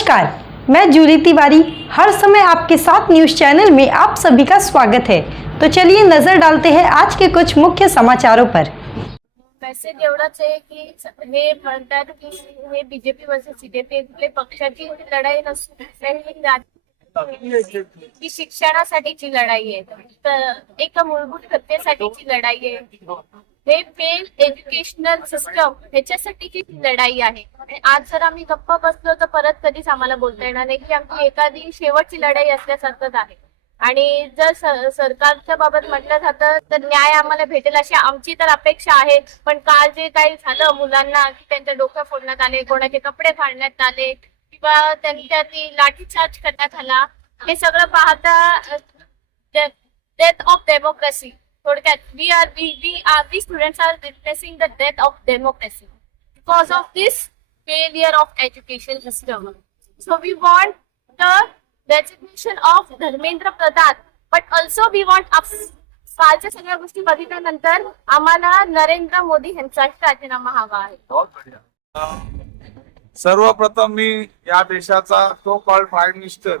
नमस्कार, मैं जूली तिवारी हर समय आपके साथ न्यूज चैनल में आप सभी का स्वागत है। तो चलिए नजर डालते हैं आज के कुछ मुख्य समाचारों पर। मेसेज एवढाच आहे की हे म्हणतात की हे बीजेपी वर्सेस सीजेपी पक्षाची लढाई नसून ही शिक्षणासाठीची लढाई आहे, तर एक मूलभूत हक्कासाठीची लढाई आहे, हे फेल एज्युकेशनल सिस्टम ह्याच्यासाठीची लढाई आहे। आणि आज जर आम्ही गप्पा बसलो तर परत कधीच आम्हाला बोलता येणार नाही की आमची एखादी शेवटची लढाई असल्यासारखंच आहे। आणि जर सरकारच्या बाबत म्हटलं जातं तर न्याय आम्हाला भेटेल अशी आमची तर अपेक्षा आहे, पण काल जे काही झालं मुलांना की त्यांच्या डोक्या फोडण्यात आले, कोणाचे कपडे फाडण्यात आले किंवा त्यांच्यावरती लाठीचार्ज करण्यात आला, हे सगळं पाहता डेथ ऑफ डेमोक्रेसी, थोडक्यात we students are witnessing the death of democracy because of this failure of education system. So we want the resignation of Dharmendra Pradhan, but also we want कालच्या सगळ्या गोष्टी बघितल्यानंतर आम्हाला नरेंद्र मोदी यांचा राजीनामा हवा आहे। सर्वप्रथम मी या देशाचा so called prime minister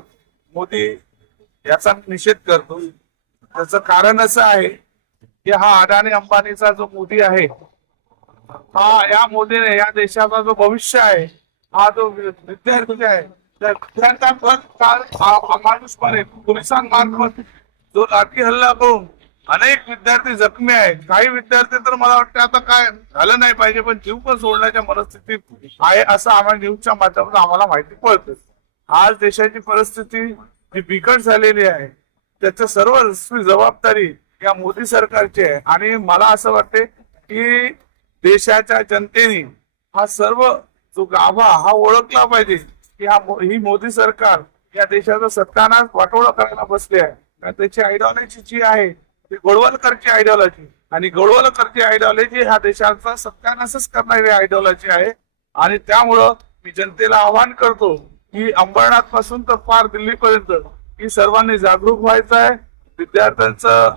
Modi याचा निषेध करतो। त्याचं कारण असं आहे की हा अडाणी अंबानीचा जो मोदी आहे, हा या मोदीने या देशाचा जो भविष्य आहे, हा जो विद्यार्थी आहे त्या विद्यार्थ्यांवर काल अमानुषपणे पोलिसांमार्फत जो लाठी हल्ला करून अनेक विद्यार्थी जखमी आहेत। काही विद्यार्थी तर मला वाटतं आता काय झालं नाही पाहिजे पण जीव पण सोडण्याच्या मनस्थितीत आहे असं आम्हाला न्यूजच्या माध्यमातून आम्हाला माहिती पडते। आज देशाची परिस्थिती जी बिकट झालेली आहे त्याचं सर्व जबाबदारी या मोदी सरकारची आहे। आणि मला असं वाटते की देशाच्या जनतेने हा सर्व जो गाभा हा ओळखला पाहिजे की ही मोदी सरकार या देशाचा सत्यानाश वाटोळा करायला बसले आहे। कारण त्याची आयडिओलॉजी जी आहे ती गोळवलकरची आयडिओलॉजी, आणि गोळवलकरची आयडिओलॉजी ह्या देशाचा सत्यानाशच करणारी आयडिओलॉजी आहे। आणि त्यामुळं मी जनतेला आवाहन करतो की अंबरनाथ पासून तर पार दिल्लीपर्यंत की सर्वांनी जागरूक व्हायचं आहे। विद्यार्थ्यांचं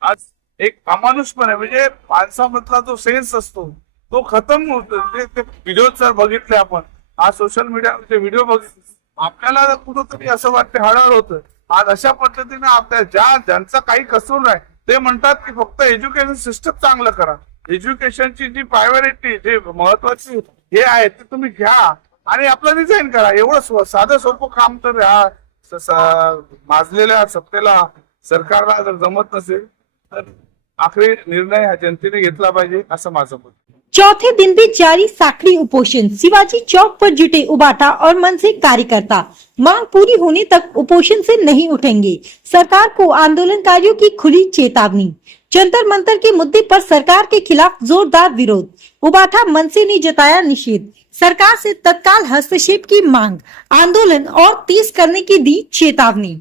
आज एक अमानुषपणे म्हणजे माणसामधला जो सेन्स असतो तो खतम होतो। ते व्हिडिओ जर बघितले आपण, आज सोशल मीडियावरचे व्हिडिओ बघितले, आपल्याला कुठंतरी असं वाटतं हळहळ होतं। आज अशा पद्धतीने आपल्या ज्यांचा काही कसूर नाही ते म्हणतात की फक्त एज्युकेशन सिस्टम चांगलं करा, एज्युकेशनची जी प्रायोरिटी जे महत्वाची हे आहे ते तुम्ही घ्या आणि आपलं डिझाईन करा। एवढं साधं सोपं काम तर ह्या माजलेल्या सत्तेला सरकारला जर जमत नसेल तर आखिरी निर्णय हा जनतेने घेतला पाहिजे असं माझं मत। चौथे दिन भी जारी साखड़ी उपोषण, शिवाजी चौक पर जुटे उबाटा और मनसे कार्यकर्ता, मांग पूरी होने तक उपोषण से नहीं उठेंगे, सरकार को आंदोलनकारियों की खुली चेतावनी। जंतर मंतर के मुद्दे पर सरकार के खिलाफ जोरदार विरोध, उबाटा मनसे ने जताया निषेध, सरकार से तत्काल हस्तक्षेप की मांग, आंदोलन और तेज करने की दी चेतावनी।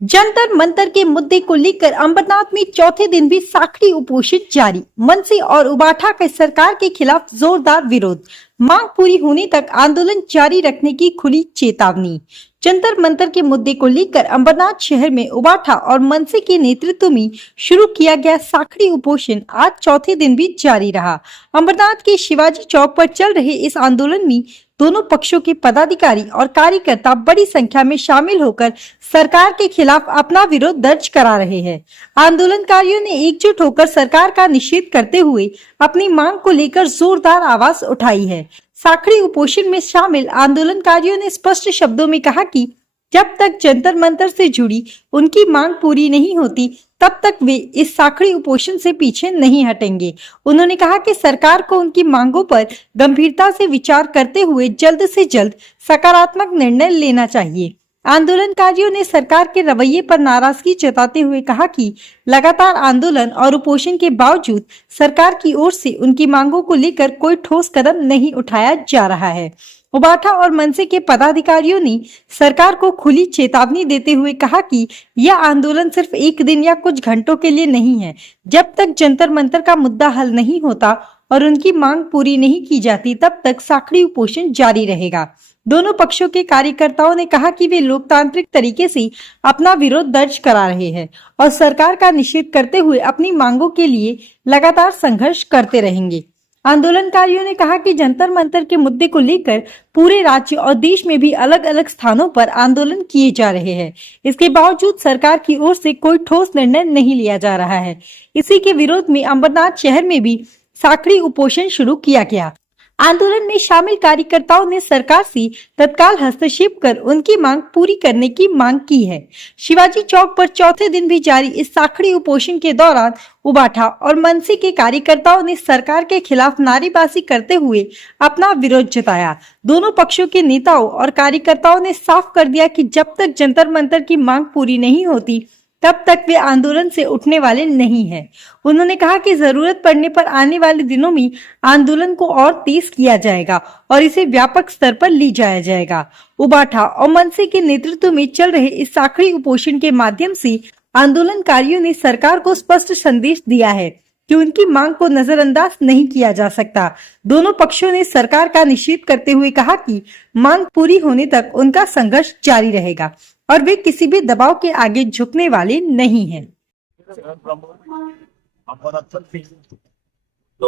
जंतर मंतर के मुद्दे को लेकर अंबरनाथ में चौथे दिन भी साखड़ी उपोषण जारी, मनसे और उबाटा के सरकार के खिलाफ जोरदार विरोध, मांग पूरी होने तक आंदोलन जारी रखने की खुली चेतावनी। जंतर मंतर के मुद्दे को लेकर अंबरनाथ शहर में उबाटा और मनसे के नेतृत्व में शुरू किया गया साखड़ी उपोषण आज चौथे दिन भी जारी रहा। अंबरनाथ के शिवाजी चौक पर चल रहे इस आंदोलन में दोनों पक्षों के पदाधिकारी और कार्यकर्ता बड़ी संख्या में शामिल होकर सरकार के खिलाफ अपना विरोध दर्ज करा रहे हैं। आंदोलनकारियों ने एकजुट होकर सरकार का निषेध करते हुए अपनी मांग को लेकर जोरदार आवाज उठाई है। साखड़ी उपोषण में शामिल आंदोलनकारियों ने स्पष्ट शब्दों में कहा कि जब तक जंतर मंतर से जुड़ी उनकी मांग पूरी नहीं होती तब तक वे इस साखड़ी उपोषण से पीछे नहीं हटेंगे। उन्होंने कहा कि सरकार को उनकी मांगों पर गंभीरता से विचार करते हुए जल्द से जल्द सकारात्मक निर्णय लेना चाहिए। आंदोलनकारियों ने सरकार के रवैये पर नाराजगी जताते हुए कहा कि लगातार आंदोलन और उपोषण के बावजूद सरकार की ओर से उनकी मांगों को लेकर कोई ठोस कदम नहीं उठाया जा रहा है। उबाटा और मनसे के पदाधिकारियों ने सरकार को खुली चेतावनी देते हुए कहा कि यह आंदोलन सिर्फ एक दिन या कुछ घंटों के लिए नहीं है। जब तक जंतर मंतर का मुद्दा हल नहीं होता और उनकी मांग पूरी नहीं की जाती तब तक साखड़ी उपोषण जारी रहेगा। दोनों पक्षों के कार्यकर्ताओं ने कहा कि वे लोकतांत्रिक तरीके से अपना विरोध दर्ज करा रहे हैं और सरकार का निषेध करते हुए अपनी मांगों के लिए लगातार संघर्ष करते रहेंगे। आंदोलनकारियों ने कहा कि जंतर मंतर के मुद्दे को लेकर पूरे राज्य और देश में भी अलग अलग स्थानों पर आंदोलन किए जा रहे हैं। इसके बावजूद सरकार की ओर से कोई ठोस निर्णय नहीं लिया जा रहा है। इसी के विरोध में अंबरनाथ शहर में भी साखड़ी उपोषण शुरू किया गया। आंदोलन में शामिल कार्यकर्ताओं ने सरकार से तत्काल हस्तक्षेप कर उनकी मांग पूरी करने की मांग की है। शिवाजी चौक पर चौथे दिन भी जारी इस साखड़ी उपोषण के दौरान उबाठा और मनसे के कार्यकर्ताओं ने सरकार के खिलाफ नारेबाजी करते हुए अपना विरोध जताया। दोनों पक्षों के नेताओं और कार्यकर्ताओं ने साफ कर दिया कि जब तक जंतर मंतर की मांग पूरी नहीं होती तब तक वे आंदोलन से उठने वाले नहीं हैं। उन्होंने कहा कि जरूरत पड़ने पर आने वाले दिनों में आंदोलन को और तेज किया जाएगा और इसे व्यापक स्तर पर ले जाया जाएगा। उबाठा और मनसे के नेतृत्व में चल रहे इस साखड़ी उपोषण के माध्यम से आंदोलनकारियों ने सरकार को स्पष्ट संदेश दिया है कि उनकी मांग को नजरअंदाज नहीं किया जा सकता। दोनों पक्षों ने सरकार का निषेध करते हुए कहा कि मांग पूरी होने तक उनका संघर्ष जारी रहेगा और वे किसी भी दबाव के आगे झुकने वाले नहीं हैं।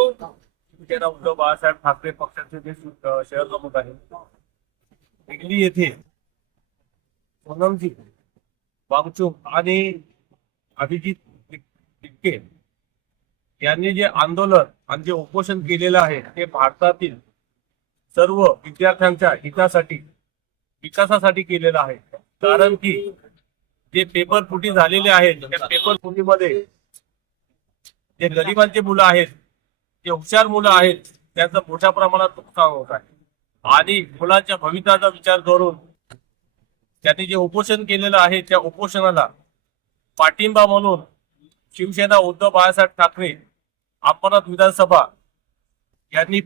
उद्धव बाळासाहेब ठाकरे पक्षाचे जे शहर प्रमुख आहेत दिल्ली येथे सोनमजी वांगचुक आणि अभिजित टिपके यांनी जे आंदोलन आणि जे उपोषण केलेलं आहे ते भारतातील सर्व विद्यार्थ्यांच्या हितासाठी विकासासाठी केलेलं आहे। कारण की जे पेपर फुटी झालेले आहेत त्या पेपर फुटीमध्ये जे गरिबांचे मुलं आहेत जे हुशार मुलं आहेत त्यांचं मोठ्या प्रमाणात नुकसान होत आहे आणि मुलांच्या भवितव्याचा विचार करून त्यांनी जे उपोषण केलेलं आहे त्या उपोषणाला पाठिंबा म्हणून शिवसेना उद्धव बाळासाहेब ठाकरे अंबरनाथ विधानसभा यांनी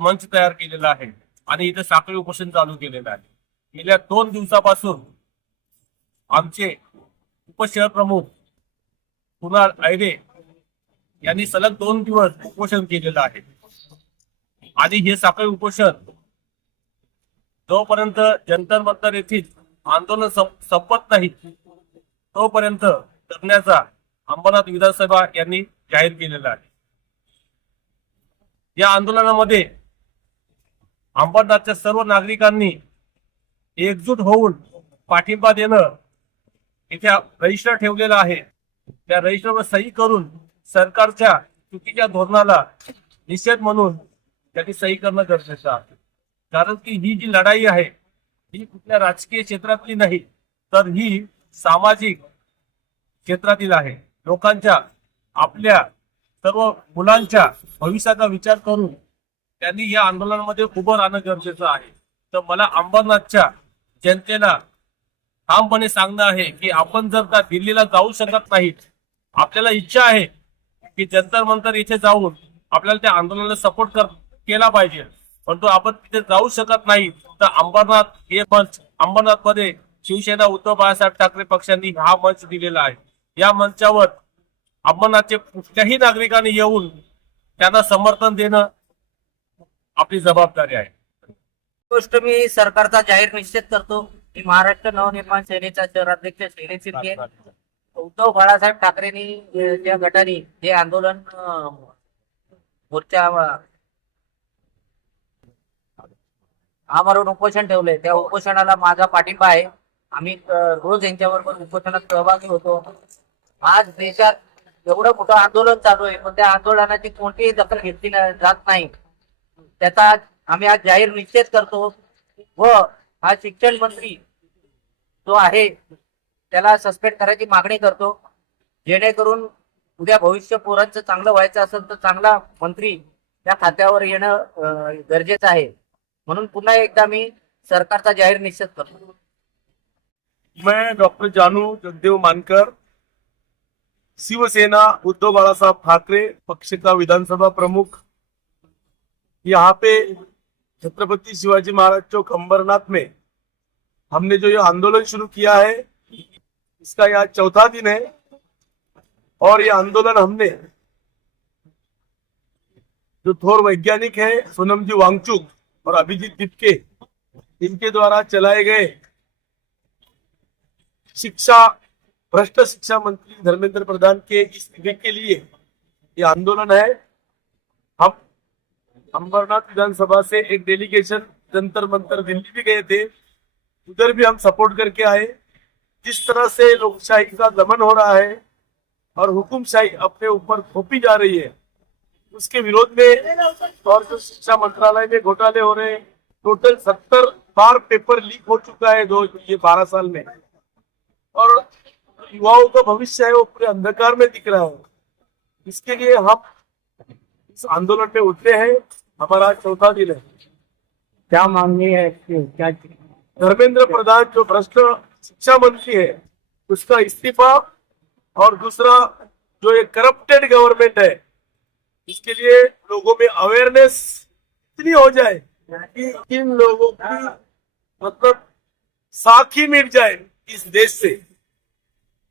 मंच तयार केलेला आहे आणि इथे साखळी उपोषण चालू केलेलं आहे। गेल्या 2 दिवसापासून आमचे उपशहर प्रमुख कुणाल ऐरे यांनी सलग 2 दिवस उपोषण केलेलं आहे आणि हे साखळी उपोषण जोपर्यंत जंतर मंतर येथील आंदोलन संपत नाही तोपर्यंत करण्याचा अंबरनाथ विधानसभा यांनी जाहीर केलेला आहे। या आंदोलनामध्ये अंबरनाथच्या सर्व नागरिकांनी एकजूट होऊन पाठिंबा देणं इथे रजिस्टर ठेवलेलं आहे। त्या रजिस्टरवर सही करून सरकारच्या चुकीच्या धोरणाला निषेध म्हणून त्यांनी सही करणं गरजेचं आहे। कारण की ही जी लढाई आहे ही कुठल्या राजकीय क्षेत्रातली नाही तर ही सामाजिक क्षेत्रातील आहे। लोकांच्या आपल्या सर्व मुलांच्या भविष्याचा विचार करून त्यांनी या आंदोलनामध्ये उभं राहणं गरजेचं आहे। तर मला अंबरनाथच्या जनतेला ठामपणे सांगणं आहे की आपण जर का दिल्लीला जाऊ शकत नाही, आपल्याला इच्छा आहे की जंतर मंतर इथे जाऊन आपल्याला त्या आंदोलनाला सपोर्ट केला पाहिजे, परंतु आपण तिथे जाऊ शकत नाही तर अंबरनाथ हे मंच अंबरनाथ मध्ये शिवसेना उद्धव बाळासाहेब ठाकरे पक्षांनी हा मंच दिलेला आहे। या मंचावर अंबरनाथचे कुठल्याही नागरिकांनी येऊन त्यांना समर्थन देणं आपली जबाबदारी आहे। गोष्ट मी सरकारचा जाहीर निषेध करतो की महाराष्ट्र नवनिर्माण सेनेचा शहराध्यक्ष शैलेश शिर्के उद्धव बाळासाहेब ठाकरेंनी ज्या गटाने जे आंदोलन मोर्चा आमरण उपोषण ठेवले त्या उपोषणाला माझा पाठिंबा आहे। आम्ही रोज यांच्याबरोबर उपोषणात सहभागी होतो। आज देशात एवढं मोठं आंदोलन चालू आहे पण त्या आंदोलनाची कोणतीही दखल घेतली जात नाही, त्याचा आम्ही आज जाहीर निषेध करतो व हा शिक्षण मंत्री जो आहे त्याला सस्पेंड करायची मागणी करतो, जेणेकरून उद्या भविष्य पोरांचं चांगलं व्हायचं असेल तर चांगला मंत्री त्या खात्यावर येणं गरजेचं आहे। म्हणून पुन्हा एकदा मी सरकारचा जाहीर निषेध करतो। मैं डॉक्टर जानू जगदेव मानकर शिवसेना उद्धव बाळासाहेब ठाकरे पक्ष का विधानसभा प्रमुख यहाँ पे छत्रपति शिवाजी महाराज चौक अंबरनाथ में हमने जो ये आंदोलन शुरू किया है इसका यह चौथा दिन है और ये आंदोलन हमने जो थोर वैज्ञानिक है सोनमजी वांगचुक और अभिजीत टिपके इनके द्वारा चलाए गए भ्रष्ट शिक्षा मंत्री धर्मेंद्र प्रधान के इस्तीफे के लिए ये आंदोलन है। हम अंबरनाथ विधानसभा से एक डेलीगेशन जंतर मंतर दिल्ली भी गए थे, उधर भी हम सपोर्ट करके आए। जिस तरह से लोकशाही का दमन हो रहा है और हुकुमशाही अपने ऊपर थोपी जा रही है, उसके विरोध में और जो शिक्षा मंत्रालय में घोटाले हो रहे हैं, टोटल 70 बार पेपर लीक हो चुका है ये 12 साल में, और युवाओं का भविष्य है वो पूरे अंधकार में दिख रहा है। इसके लिए हम इस आंदोलन में उतरे हैं। हमारा चौथा दिन है। क्या मांगनी है, क्या धर्मेंद्र प्रधान जो भ्रष्ट शिक्षा मंत्री है उसका इस्तीफा, और दूसरा जो ये करप्टेड गवर्नमेंट है इसके लिए लोगों में अवेयरनेस इतनी हो जाए कि इन लोगों की मतलब साख ही मिट जाए इस देश से।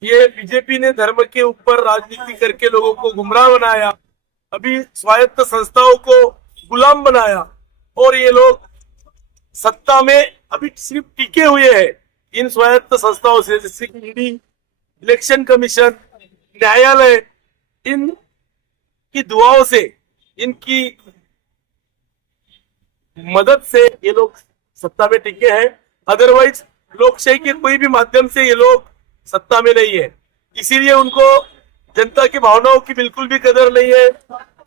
ये बीजेपी ने धर्म के ऊपर राजनीति करके लोगों को गुमराह बनाया, अभी स्वायत्त संस्थाओं को गुलाम बनाया, और ये लोग सत्ता में अभी सिर्फ टिके हुए हैं इन स्वायत्त संस्थाओं से, जैसे ईडी, इलेक्शन कमीशन, न्यायालय, इन की दुआओं से, इनकी मदद से ये लोग सत्ता में टिके हैं। अदरवाइज लोकशाही के कोई भी माध्यम से ये लोग सत्ता में नहीं है। इसीलिए उनको जनता की भावनाओं की बिल्कुल भी कदर नहीं है।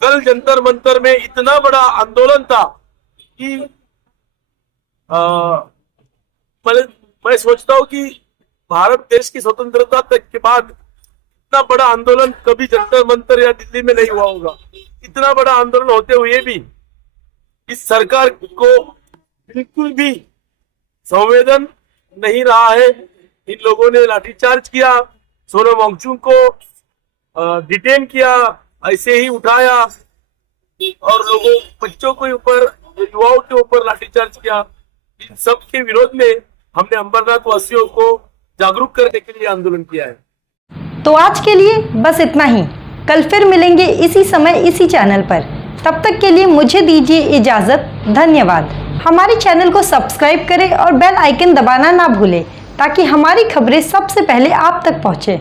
कल जंतर मंतर में इतना बड़ा आंदोलन था कि मैं सोचता हूँ कि भारत देश की स्वतंत्रता तक के बाद इतना बड़ा आंदोलन कभी जंतर मंतर या दिल्ली में नहीं हुआ होगा। इतना बड़ा आंदोलन होते हुए भी इस सरकार को बिल्कुल भी संवेदन नहीं रहा है। इन लोगों ने लाठीचार्ज किया, सोनम वांगचुक को डिटेन किया, ऐसे ही उठाया, और लोगों बच्चों के ऊपर, युवाओं के ऊपर लाठीचार्ज किया। इन सब के विरोध में हमने अंबरनाथ वासियों को जागरूक करने के लिए आंदोलन किया है। तो आज के लिए बस इतना ही। कल फिर मिलेंगे इसी समय इसी चैनल पर। तब तक के लिए मुझे दीजिए इजाजत। धन्यवाद। हमारे चैनल को सब्सक्राइब करें और बेल आइकन दबाना ना भूलें ताकि हमारी खबरें सबसे पहले आप तक पहुंचे।